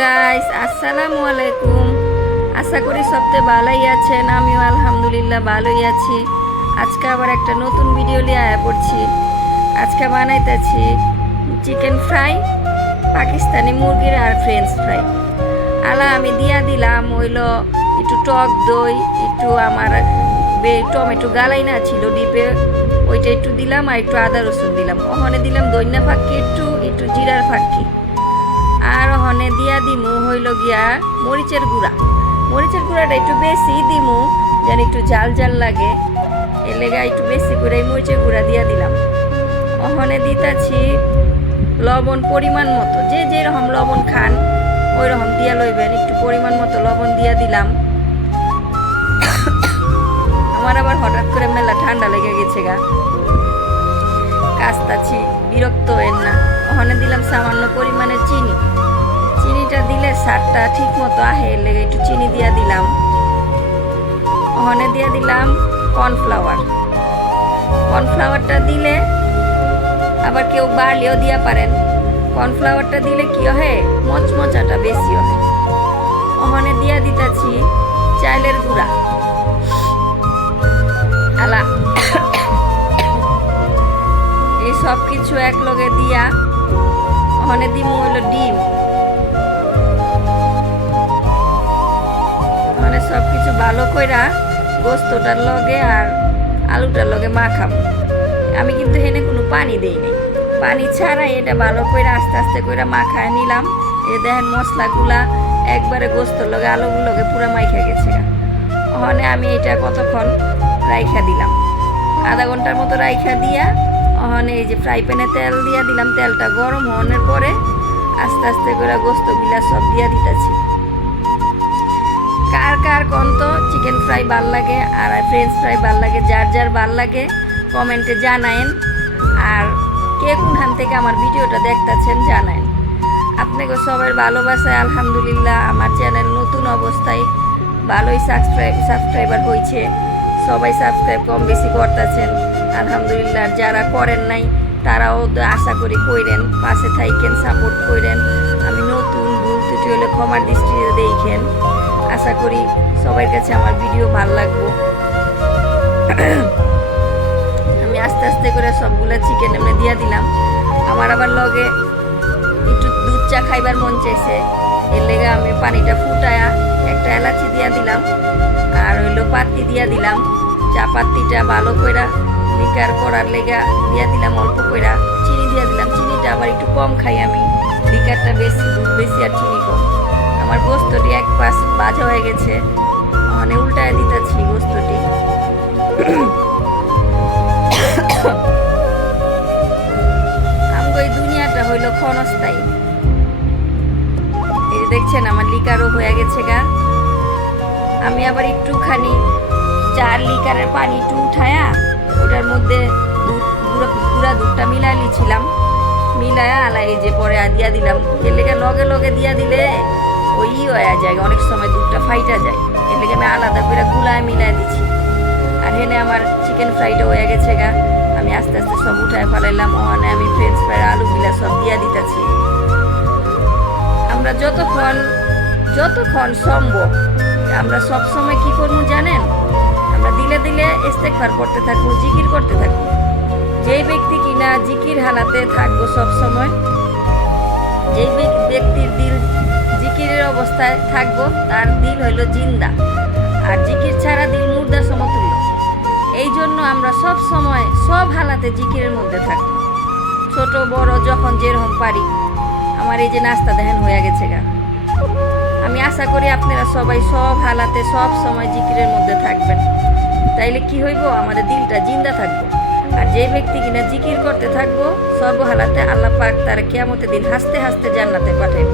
Guys, আসসালামু আলাইকুম। আশা করি সবতে ভালোই আছেন। আমিও আলহামদুলিল্লাহ ভালোই আছি। আজকে আবার একটা নতুন ভিডিও নিয়ে আয়া পড়ছি। আজকে বানাইতেছি চিকেন ফ্রাই, পাকিস্তানি মুরগির আর ফ্রেঞ্চ ফ্রাই। আমি দিয়া দিলাম হইলো একটু টক দই, একটু আমার টমেটো গালাই না ছিল ডিপে, ওইটা একটু দিলাম, আর একটু আদা রসুন দিলাম। ওখানে দিলাম দইনা ফাঁকি, একটু জিরার ফাঁকি, আর ওখানে দিয়া দিমু হইল গিয়া মরিচের গুঁড়াটা একটু বেশি দিমু, যেন একটু জাল জাল লাগে। এর লেগা একটু বেশি করে মরিচের গুঁড়া দিয়া দিলাম। ওখানে দিতাছি লবণ পরিমাণ মতো, যে যেরকম লবণ খান ওই রকম দিয়া লইবেন। একটু পরিমাণ মতো লবণ দিয়া দিলাম। আমার আবার হঠাৎ করে মেলা ঠান্ডা লেগে গেছে গা, কাশতাছি, বিরক্ত হইন না। ওখানে দিলাম সামান্য পরিমাণের চিনিটা দিলে স্বাদটা ঠিক মতো আহে, এর লেগে একটু চিনি দিয়া দিলাম। ওখানে দিয়া দিলাম কর্নফ্লাওয়ারটা দিলে আবার কেউ বার্লিও দিয়া পারেন। কর্নফ্লাওয়ারটা দিলে কি হয়, মচমচাটা বেশি হয়। ওখানে দিয়া দিতাছি চালের গুঁড়া। এই সব কিছু এক লগে দিয়া ওখানে দিমু হইলো ডিম। ওখানে সব কিছু ভালো কইরা গোস্তটার লগে আর আলুটার লগে মাখাম। আমি কিন্তু হেনে কোনো পানি দেই নাই, পানি ছাড়াই এটা ভালো কইরা আস্তে আস্তে কইরা মাখায় নিলাম। এই দেখেন মশলাগুলা একবারে গোস্তর লগে আলুগুলোর লগে পুরা মাইখা গেছে। ওখানে আমি এটা কতক্ষণ রাইখা দিলাম, আধা ঘন্টার মতো রাইখা দিয়া ওখানে এই যে ফ্রাই প্যানে তেল দিয়া দিলাম। তেলটা গরম হওয়ার পরে আস্তে আস্তে করে গোস্তগুলা সব দিয়া দিতেছি। কার কার কন্ত চিকেন ফ্রাই ভাল লাগে আর ফ্রেঞ্চ ফ্রাই ভাল লাগে, যার যার ভাল লাগে কমেন্টে জানায়েন। আর কে কোনখান থেকে আমার ভিডিওটা দেখতেছেন জানায়েন। আপনাকে সবার ভালোবাসায় আলহামদুলিল্লাহ আমার চ্যানেল নতুন অবস্থায় ভালোই সাবস্ক্রাইবার হয়েছে। সবাই সাবস্ক্রাইব কম বেশি করতেছেন আলহামদুলিল্লাহ। যারা করেন নাই তারাও আশা করি কইরেন, পাশে থাইকেন, সাপোর্ট করেন। আমি নতুন, ভুল ত্রুটি হলে ক্ষমার দৃষ্টিতে দেখেন। আশা করি সবার কাছে আমার ভিডিও ভালো লাগবো। আমি আস্তে আস্তে করে সবগুলা চিকেন এমনি দিয়া দিলাম। আমার আবার লগে একটু দুধ চা খাইবার মন চাইছে, এর লেগে আমি পানিটা ফুটায়া একটা এলাচি দিয়া দিলাম, আর হইলো পাত্তি দিয়া দিলাম। চা পাত্তিটা ভালো কইরা লিকার করার লেগা দিয়া দিলাম অল্প কইরা। চিনি দিয়া দিলাম, চিনিটা আবার একটু কম খাই আমি, লিকারটা বেশি, দুধ বেশি আর চিনি কম। আমার গোস্তটি এক পাশ বাজা হয়ে গেছে, ওখানে উল্টায় দিতেছি গোস্তটি। আমগো এই দুনিয়াটা হইলো ক্ষণস্থায়ী। এই দেখছেন আমার লিকারও হয়ে গেছে গা। আমি আবার একটুখানি 4 লিটারের পানি একটু উঠায়া ওটার মধ্যে গুঁড়া দুধটা মিলাই লিছিলাম, মিলায়া আলাই যে পরে দিয়া দিলাম। এর লেগে লগে লগে দিয়া দিলে ওই হয়ে যায়, অনেক সময় দুধটা ফাইটা যায়। এর লেগে আমি আলাদা করে গুলায় মিলাই দিচ্ছি। আর হেনে আমার চিকেন ফ্রাইটা হয়ে গেছে গা। আমি আস্তে আস্তে সব উঠায় ফেলাইলাম। ওখানে আমি ফ্রেঞ্চ ফ্রাই আলুগুলা সব দিয়া দিতেছি। আমরা যতক্ষণ সম্ভব আমরা সব সময় কি করবো জানেন, আমরা দিলে দিলে ইস্তেগফার করতে থাকবো, জিকির করতে থাকবো। যেই ব্যক্তি কিনা জিকির হালাতে থাকবো সব সময়, যেই ব্যক্তির দিল জিকিরের অবস্থায় থাকবো তার দিল হইল জিন্দা, আর জিকির ছাড়া দিল মুর্দা সমতুল্য। এই জন্য আমরা সব সময় সব হালাতে জিকিরের মধ্যে থাকবো, ছোট বড় যখন যেরকম পারি। আমার এই যে নাস্তা দেখেন হয়ে গেছে গা। আমি আশা করি আপনারা সবাই সব হালাতে সব সময় জিকিরের মধ্যে থাকবেন, তাইলে কি হইব, আমাদের দিলটা জিন্দা থাকবো। আর যে ব্যক্তি কিনা জিকির করতে থাকবো সর্ব হালাতে, আল্লাহ পাক তার কিয়ামতের দিন হাসতে হাসতে জান্নাতে পাঠাইব।